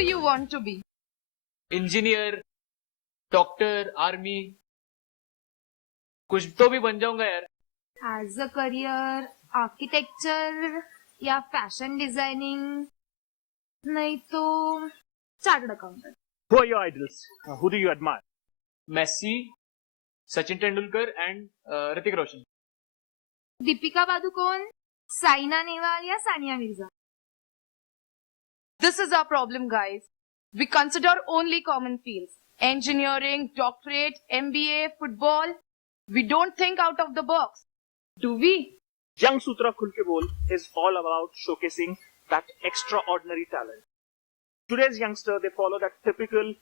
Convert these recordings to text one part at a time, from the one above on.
you want to be? Engineer, doctor, army, कुछ तो भी बन जाऊंगा यार. As a career, architecture या fashion designing, नहीं तो chartered accountant. Who are your idols? Who do you admire? Messi, Sachin Tendulkar and Hrithik Roshan. Deepika Padukone, Saina Nehwal या Sania Mirza. This is our problem, guys. We consider only common fields. Engineering, doctorate, MBA, football. We don't think out of the box. Do we? Young Sutra Khul Ke Bol is all about showcasing that extraordinary talent. Today's youngster, they follow that typical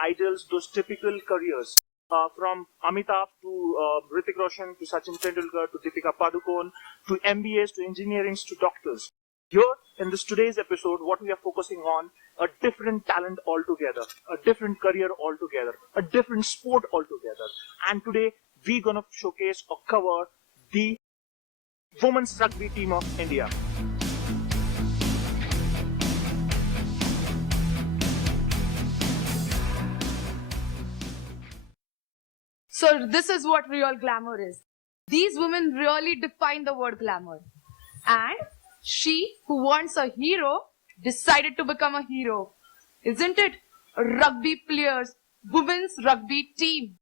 idols, those typical careers. From Amitabh to Hrithik Roshan to Sachin Tendulkar to Deepika Padukone to MBAs to engineers to doctors. Here in this today's episode, what we are focusing on, a different talent altogether, a different career altogether, a different sport altogether. And today we're gonna showcase or cover the women's rugby team of India. So this is what real glamour is. These women really define the word glamour. And she, who wants a hero, decided to become a hero. Isn't it? A rugby players, women's rugby team.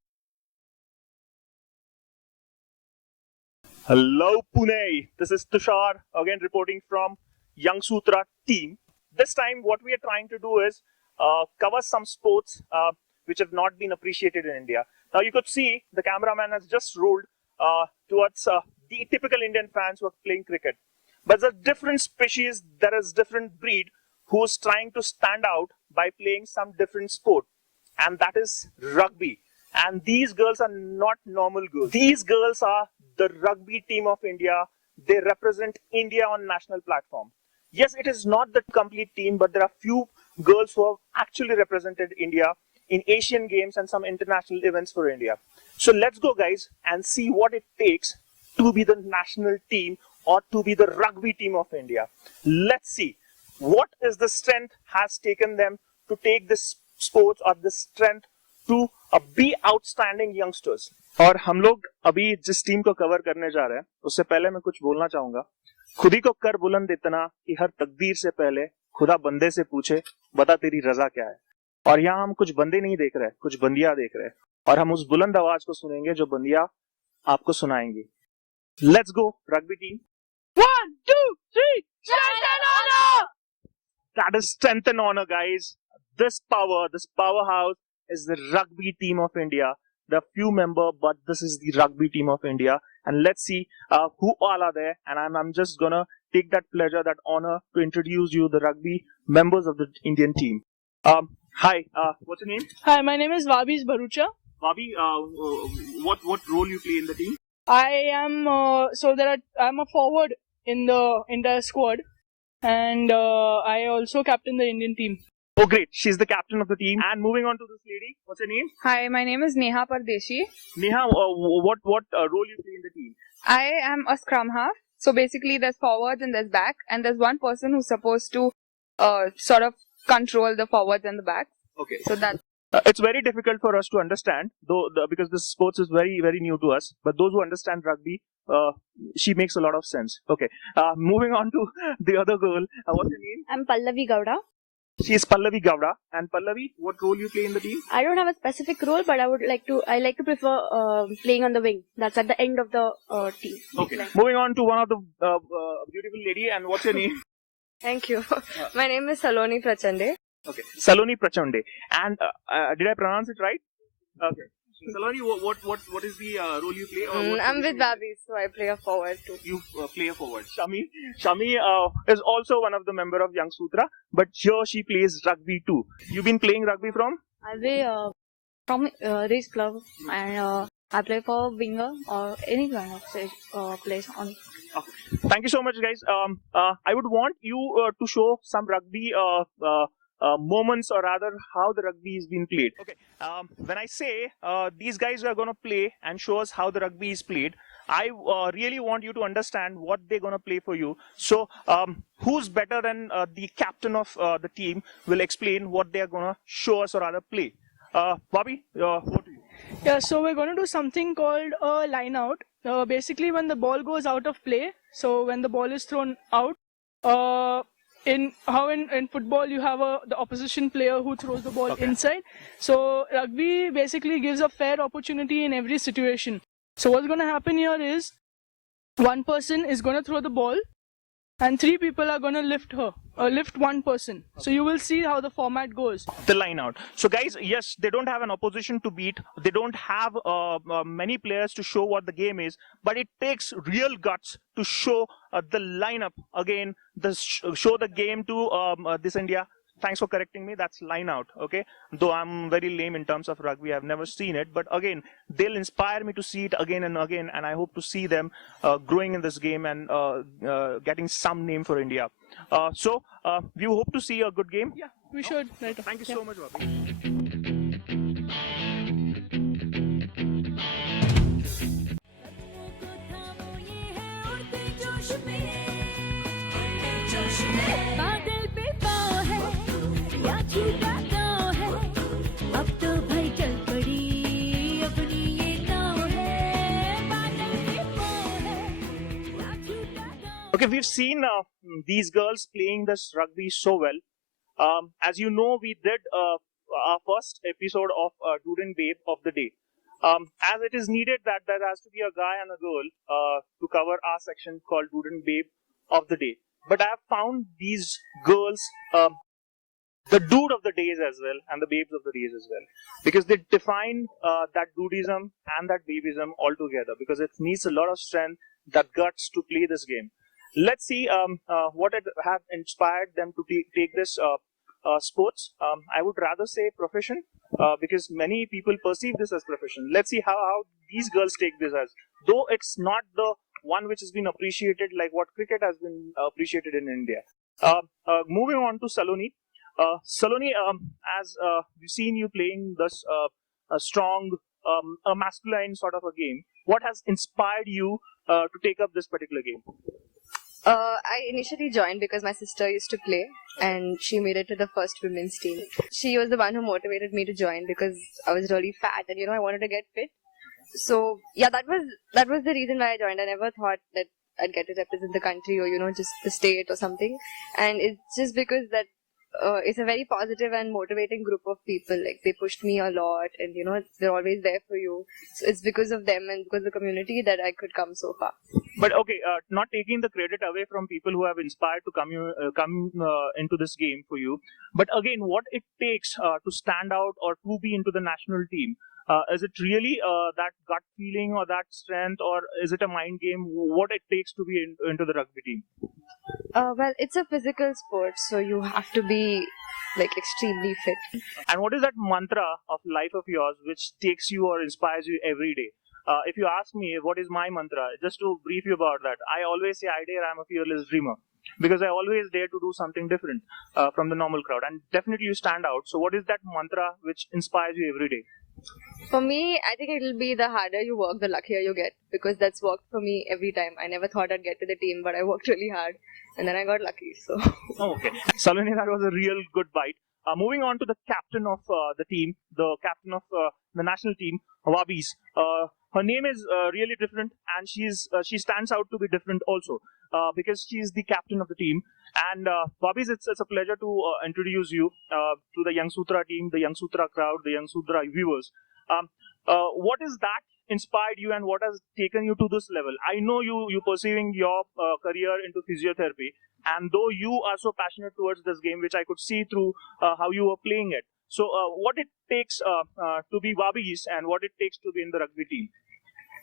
Hello Pune, this is Tushar again reporting from Young Sutra team. This time what we are trying to do is cover some sports which have not been appreciated in India. Now you could see the cameraman has just rolled towards the typical Indian fans who are playing cricket. But there's a different species, there is different breed who's trying to stand out by playing some different sport, and that is rugby. And these girls are not normal girls. These girls are the rugby team of India. They represent India on national platform. Yes, it is not the complete team, but there are few girls who have actually represented India in Asian Games and some international events for India. So let's go guys and see what it takes to be the national team or to be the rugby team of India. Let's see what is the strength has taken them to take this sports or this strength to be outstanding youngsters. और हम लोग अभी जिस team को cover करने जा रहे हैं उससे पहले मैं कुछ बोलना चाहूंगा. खुद ही को कर बुलंद इतना कि हर तकदीर से पहले खुदा बंदे से पूछे बता तेरी रजा क्या है. और यहाँ हम कुछ बंदे नहीं देख रहे, कुछ बंदियां देख रहे हैं और हम उस बुलंद आवाज को सुनेंगे जो बंदियां आपको सुनाएंगी. Let's go rugby team. 1 2 3 Strength and honor! That is strength and honor, guys. This power, this powerhouse is the rugby team of India. The few member, but this is the rugby team of India. And let's see who all are there. And I'm just gonna take that pleasure, that honor to introduce you the rugby members of the Indian team. Hi, what's your name? Hi, my name is Vabis Bharucha. Bobby, what role you play in the team? I am I'm a forward in the entire squad, and I also captain the Indian team. Oh, great. She's the captain of the team. And moving on to this lady, what's her name? Hi, my name is Neha Pardeshi. Neha, what role you play in the team? I am a scrum half. So basically there's forwards and there's back, and there's one person who's supposed to sort of control the forwards and the backs. Okay. So that It's very difficult for us to understand, because this sports is very, very new to us. But those who understand rugby, she makes a lot of sense. Okay. Moving on to the other girl. What's her name? I'm Pallavi Gowda. She is Pallavi Gowda. And Pallavi, what role you play in the team? I don't have a specific role, but I like to prefer playing on the wing. That's at the end of the team. Okay. Moving on to one of the beautiful lady. And what's your name? Thank you. My name is Saloni Prachande. Okay. Saloni Prachande. And did I pronounce it right? Okay. Saloni, what is the role you play? Or I'm with Vabis, so I play a forward too. You play a forward. Shami is also one of the member of Young Sutra, but here she plays rugby too. You've been playing rugby from? I play from race club, and I play for winger or any kind of place on. Okay. Thank you so much, guys. I would want you to show some rugby moments, or rather how the rugby is being played. Okay. When I say these guys are going to play and show us how the rugby is played, I really want you to understand what they're going to play for you. So, who's better than the captain of the team will explain what they're going to show us or rather play. Bobby, over to you. Yeah, so we're going to do something called a line out. Basically, when the ball goes out of play, so when the ball is thrown out, in football you have the opposition player who throws the ball inside. So rugby basically gives a fair opportunity in every situation. So what's going to happen here is one person is going to throw the ball and three people are going to lift one person. So you will see how the format goes. The line out. So guys, yes, they don't have an opposition to beat. They don't have many players to show what the game is, but it takes real guts to show the lineup again, show the game to this India. Thanks for correcting me. That's line out. Okay. Though I'm very lame in terms of rugby, I've never seen it. But again, they'll inspire me to see it again and again. And I hope to see them growing in this game and getting some name for India. So we hope to see a good game. Yeah, we should. Right. Thank you so much, Bobby. बादल पे पाँव है या छूटा गाँव है अब तो भाई चल पड़ी अपनी ये नाव है बादल पे पाँव है या छूटा गाँव. Okay, we've seen these girls playing this rugby so well. As you know, we did our first episode of Dude and Babe of the day. As it is needed that there has to be a guy and a girl to cover our section called Dude and Babe of the day. But I have found these girls the dude of the days as well and the babes of the days as well, because they define that dudism and that babism all together, because it needs a lot of strength, the guts to play this game. Let's see what it have inspired them to take this sports. I would rather say profession, because many people perceive this as profession. Let's see how these girls take this as, though it's not the one which has been appreciated like what cricket has been appreciated in India. Moving on to Saloni. Saloni, as we've seen you playing this a strong, a masculine sort of a game, what has inspired you to take up this particular game? I initially joined because my sister used to play and she made it to the first women's team. She was the one who motivated me to join because I was really fat and I wanted to get fit. So yeah, that was the reason why I joined. I never thought that I'd get to represent the country or just the state or something. And it's just because that it's a very positive and motivating group of people. Like they pushed me a lot, and they're always there for you. So it's because of them and because of the community that I could come so far. But okay, not taking the credit away from people who have inspired to come into this game for you. But again, what it takes to stand out or to be into the national team? Is it really that gut feeling or that strength, or is it a mind game? What it takes to be into the rugby team? Well, it's a physical sport, so you have to be extremely fit. And what is that mantra of life of yours which takes you or inspires you every day? If you ask me what is my mantra, just to brief you about that, I always say I dare, I'm a fearless dreamer. Because I always dare to do something different from the normal crowd. And definitely you stand out. So what is that mantra which inspires you every day? For me, I think it'll be the harder you work, the luckier you get. Because that's worked for me every time. I never thought I'd get to the team, but I worked really hard. And then I got lucky. So. Okay. Saloni, that was a real good bite. Moving on to the captain of the team, the captain of the national team, Wabis. Her name is really different, and she stands out to be different also, because she is the captain of the team. And Wabis, it's a pleasure to introduce you to the Young Sutra team, the Young Sutra crowd, the Young Sutra viewers. What is that inspired you, and what has taken you to this level? I know you pursuing your career into physiotherapy, and though you are so passionate towards this game, which I could see through how you were playing it. So what it takes to be Wabis, and what it takes to be in the rugby team?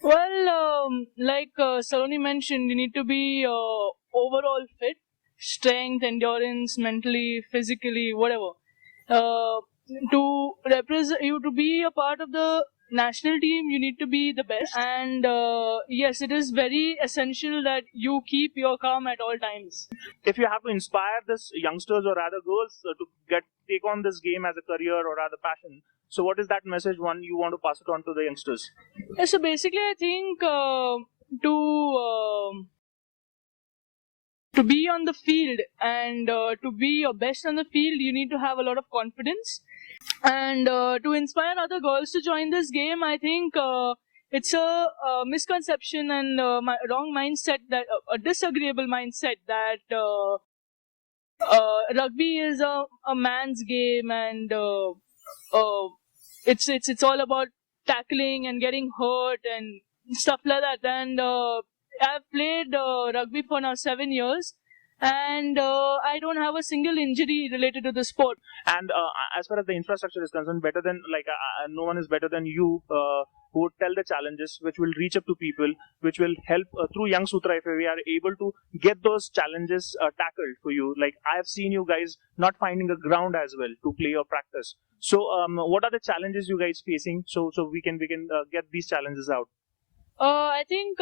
Well, like Saloni mentioned, you need to be overall fit, strength, endurance, mentally, physically, whatever. To represent you, to be a part of the national team, you need to be the best. And yes, it is very essential that you keep your calm at all times. If you have to inspire this youngsters or rather girls to take on this game as a career or rather passion, so what is that message you want to pass it on to the youngsters? Yeah, so basically I think to be on the field and to be your best on the field, you need to have a lot of confidence. And to inspire other girls to join this game, I think it's a misconception and wrong mindset, that a disagreeable mindset that rugby is a man's game, and it's all about tackling and getting hurt and stuff like that. And I've played rugby for now 7 years, and I don't have a single injury related to the sport. And as far as the infrastructure is concerned, better than no one is better than you who would tell the challenges, which will reach up to people, which will help through Young Sutra. If we are able to get those challenges tackled for you, like I have seen you guys not finding a ground as well to play or practice. So what are the challenges you guys facing? So we can get these challenges out. I think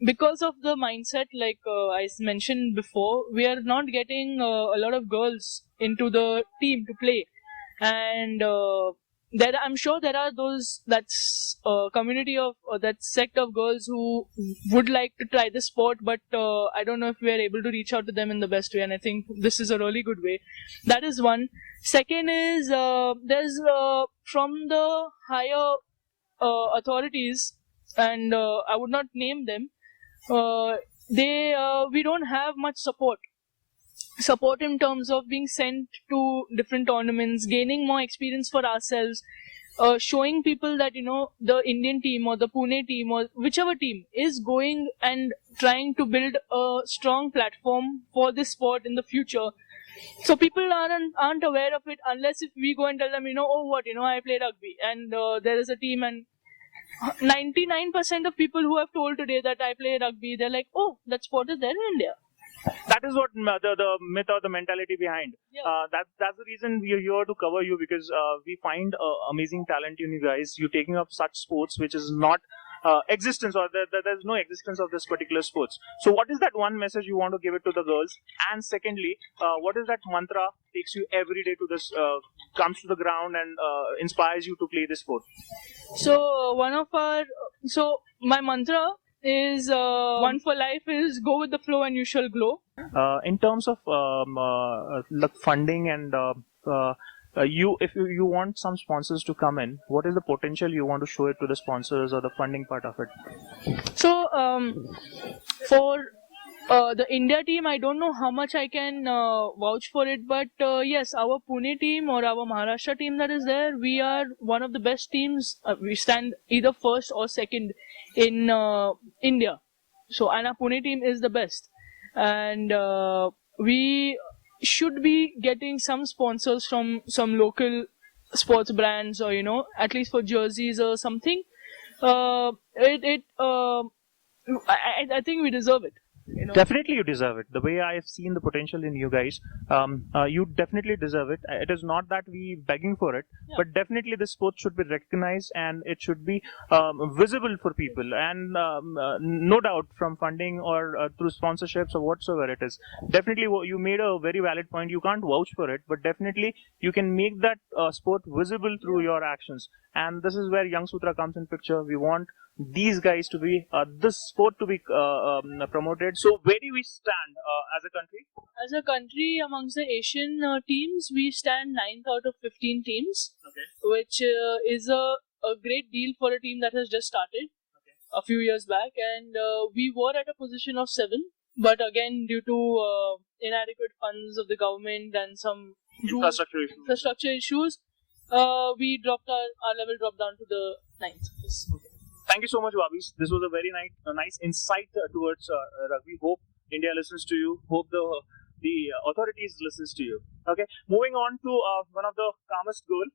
because of the mindset, like I mentioned before, we are not getting a lot of girls into the team to play, and I'm sure there are that's community of that sect of girls who would like to try the sport, but I don't know if we are able to reach out to them in the best way, and I think this is a really good way. That is one. Second is there's from the higher authorities, and I would not name them. We don't have much support in terms of being sent to different tournaments, gaining more experience for ourselves, showing people that the Indian team or the Pune team or whichever team is going and trying to build a strong platform for this sport in the future. So people aren't aware of it unless if we go and tell them, I play rugby and there is a team, and 99% of people who have told today that I play rugby, they're like, oh, that sport is there in India. That is what the myth or the mentality behind. Yeah. That's the reason we are here to cover you, because we find amazing talent in you guys. You're taking up such sports which is not existence, or there's no existence of this particular sports. So what is that one message you want to give it to the girls? And secondly, what is that mantra takes you every day to this, comes to the ground and inspires you to play this sport? So my mantra is one for life is go with the flow and you shall glow. In terms of like funding and if you want some sponsors to come in, what is the potential you want to show it to the sponsors or the funding part of it? So for the India team, I don't know how much I can vouch for it, but yes, our Pune team or our Maharashtra team that is there, we are one of the best teams. We stand either first or second in India. So, and our Pune team is the best. And we should be getting some sponsors from some local sports brands, or at least for jerseys or something. I think we deserve it. Definitely you deserve it. The way I have seen the potential in you guys, you definitely deserve it. It is not that we begging for it, but definitely the sport should be recognized and it should be visible for people, and no doubt from funding or through sponsorships or whatsoever it is. Definitely you made a very valid point. You can't vouch for it, but definitely you can make that sport visible through your actions, and this is where Young Sutra comes in picture. We want these guys to be this sport to be promoted. So where do we stand as a country? As a country, amongst the Asian teams, we stand 9th out of 15 teams, which is a great deal for a team that has just started a few years back. And we were at a position of 7, but again, due to inadequate funds of the government and some infrastructure issues, we dropped our level dropped down to the 9th. Thank you so much, Babis. This was a very nice insight towards rugby. Hope India listens to you. Hope the authorities listens to you. Okay. Moving on to one of the calmest girl,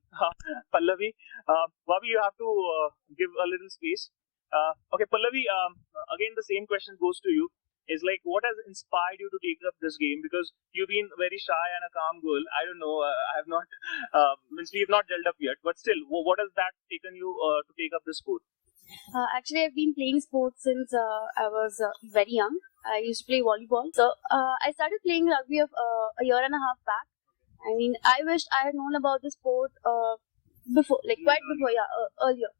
Pallavi. Babi, you have to give a little space. Okay, Pallavi. Again, the same question goes to you. Is like, what has inspired you to take up this game? Because you've been very shy and a calm girl. I don't know. I have not. We have not gelled up yet. But still, what has that taken you to take up this sport? Actually, I've been playing sports since I was very young. I used to play volleyball. So I started playing rugby a year and a half back. I mean, I wished I had known about the sport before, earlier.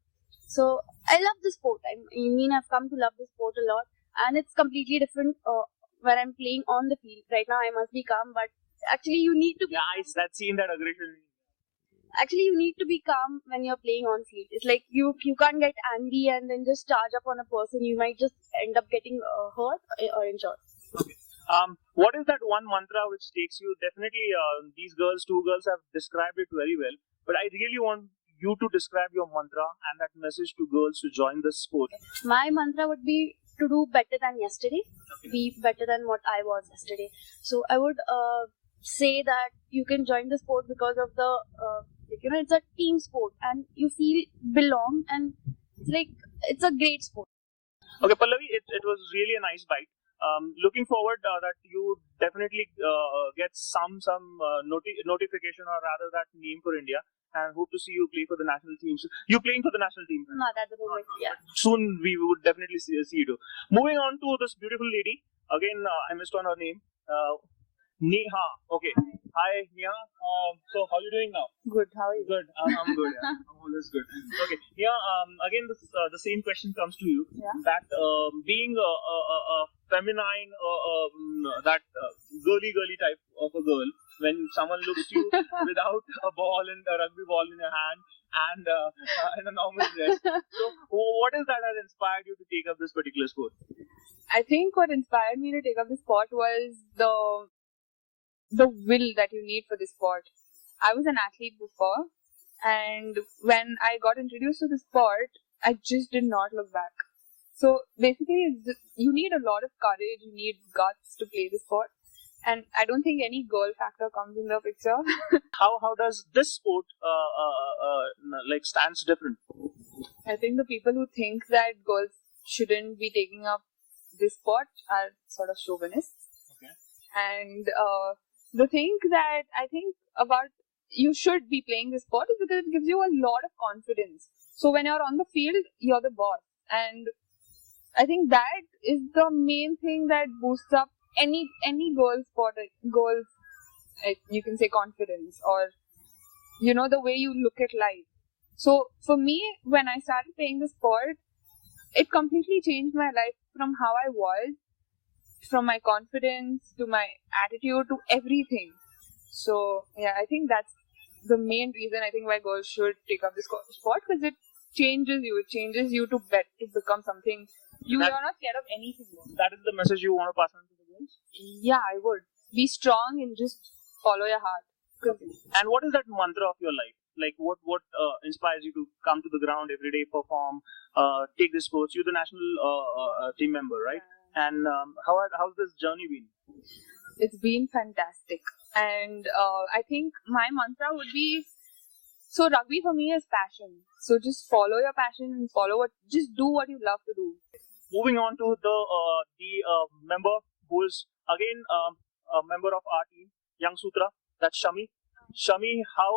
So I love the sport. I've come to love the sport a lot, and it's completely different when I'm playing on the field. Right now, I must be calm, but actually, you need to be. Yeah, it's that scene, that aggression. Actually, you need to be calm when you're playing on field. It's like you can't get angry and then just charge up on a person. You might just end up getting hurt or injured. What is that one mantra which takes you? Definitely, these two girls have described it very well. But I really want you to describe your mantra and that message to girls to join this sport. My mantra would be to do better than yesterday, be better than what I was yesterday. So I would say that you can join the sport because of the it's a team sport and you feel belong, and it's a great sport. Okay, Pallavi, it was really a nice bite. Looking forward that you definitely get some notification, or rather that name for India, and hope to see you play for the national teams. You playing for the national team? Not at the moment, yeah. Soon we would definitely see you too. Moving on to this beautiful lady. Again, I missed on her name. Neha. Okay. Hi, Neha. So how are you doing now? Good. How are you? Good. I'm good. Yeah. I'm always good. Okay. Yeah. Again, the same question comes to you. Yeah. That being a feminine, that girly type of a girl, when someone looks you without a ball and a rugby ball in your hand and in a normal dress. So, what is that has inspired you to take up this particular sport? I think what inspired me to take up the sport was the will that you need for the sport. I was an athlete before, and when I got introduced to the sport, I just did not look back. So basically, you need a lot of courage, you need guts to play the sport, and I don't think any girl factor comes in the picture. How does this sport stands different? I think the people who think that girls shouldn't be taking up this sport are sort of chauvinists. Okay. And the thing that I think about you should be playing this sport is because it gives you a lot of confidence. So when you're on the field, you're the boss. And I think that is the main thing that boosts up any girl sport, girls, you can say confidence, or the way you look at life. So for me, when I started playing the sport, it completely changed my life from how I was, from my confidence to my attitude to everything. So yeah, I think that's the main reason I think why girls should take up this sport, because it changes you. It changes you to become something. You're not scared of anything. That is the message you want to pass on to the girls? Yeah, I would. Be strong and just follow your heart. And what is that mantra of your life? Like what inspires you to come to the ground every day, perform, take the sports? You're the national team member, right? And how's this journey been? It's been fantastic. And I think my mantra would be, so rugby for me is passion. So just follow your passion and just do what you love to do. Moving on to the member who is again a member of our team, Young Sutra, that's Shami. Shami, how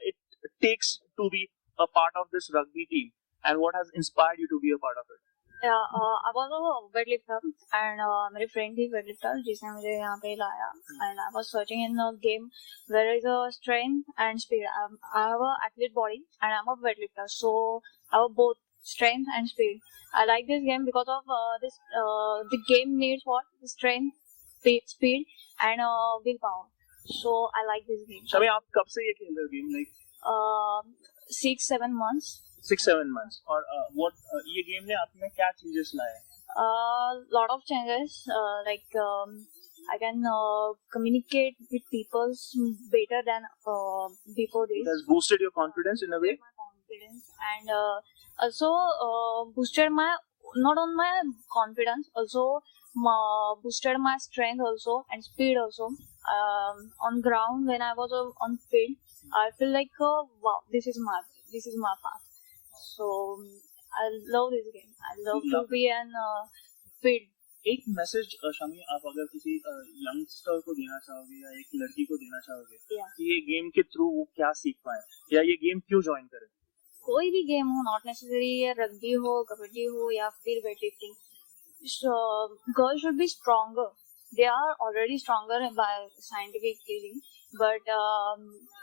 it takes to be a part of this rugby team, and what has inspired you to be a part of it? Yeah, I was a weightlifter, and my friend is weightlifter, जिसने मुझे यहाँ पे लाया, and I was searching in the game where is a strength and speed. I have a athlete body and I'm a weightlifter, so I have both strength and speed. I like this game because of this. The game needs what? Strength, speed, and willpower. So I like this game. Shami, आप कब से ये खेल रहे हो game? Like 6-7 months. 6-7 months. और what ये game ने आप में क्या changes लाए? Lot of changes. I can communicate with people better than before this. It has boosted your confidence in a way. My confidence, and also boosted my not on my confidence, also boosted my strength also and speed also. On ground when I was on field, I feel like wow, this is my path. So I love this game. I love to be an field. एक message Shami आप अगर किसी youngster को देना चाहोगे या एक लड़की को देना चाहोगे कि ये गेम के थ्रू वो क्या सीख पाए या ये गेम क्यों ज्वाइन करें? कोई भी गेम हो, नॉट नेसेसरी रग्बी हो, कबड्डी हो या फिर weightlifting, girls should be stronger. They are already stronger by scientific feeling, but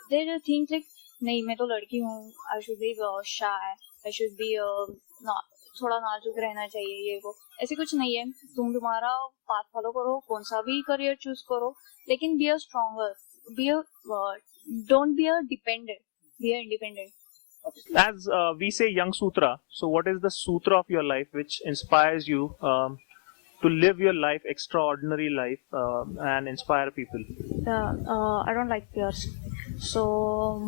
they just think like नहीं मैं तो लड़की हूँ, I should be shy, I I should be थोड़ा नाजुक रहना चाहिए, ये वो ऐसे कुछ नहीं है. तुम्हारा पाथ फॉलो करो, कौन सा भी करियर चूज करो, लेकिन be a stronger, be a don't be a dependent, be a independent. As we say Young Sutra, so what is the sutra of your life which inspires you to live your life, extraordinary life, and inspire people? I don't like fears. So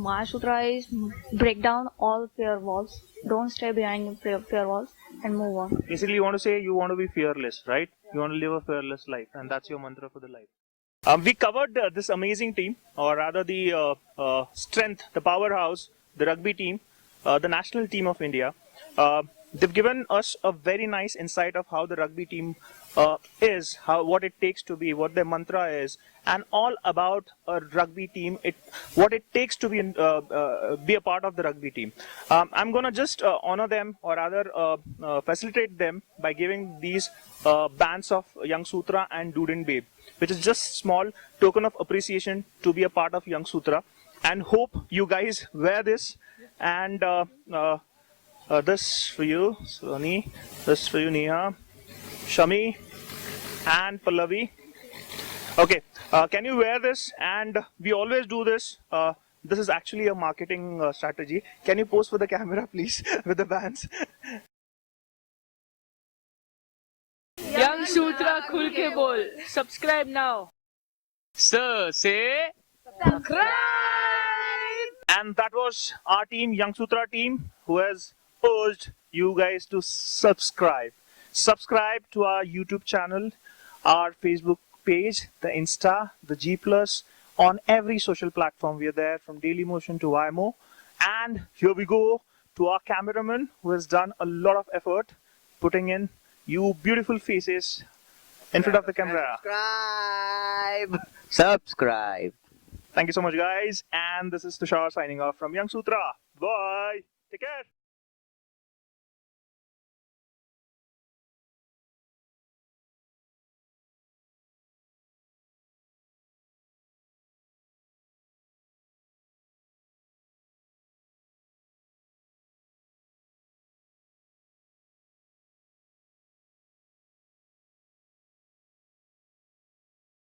my sutra is break down all fear walls. Don't stay behind fear walls and move on. Basically, you want to say you want to be fearless, right? You want to live a fearless life, and that's your mantra for the life. We covered this amazing team, or rather the strength, the powerhouse, the rugby team, the national team of India. They've given us a very nice insight of how the rugby team is, what it takes to be, what their mantra is, and all about a rugby team, what it takes to be a part of the rugby team. I'm gonna just honor them, or rather facilitate them by giving these bands of Young Sutra and Duden Babe, which is just small token of appreciation to be a part of Young Sutra, and hope you guys wear this. And this for you, Sunny, this for you, Neha, Shami, and Pallavi. Okay, can you wear this? And we always do this. This is actually a marketing strategy. Can you pose for the camera, please, with the bands? Young Sutra khul ke bol. Subscribe now. Say And that was our team, Young Sutra team, who has urged you guys to subscribe. Subscribe to our YouTube channel, our Facebook page, the Insta, the G+, on every social platform. We are there, from Daily Motion to YMO. And here we go to our cameraman, who has done a lot of effort putting in you beautiful faces in front of the camera. Subscribe. Thank you so much, guys. And this is Tushar signing off from Young Sutra. Bye. Take care.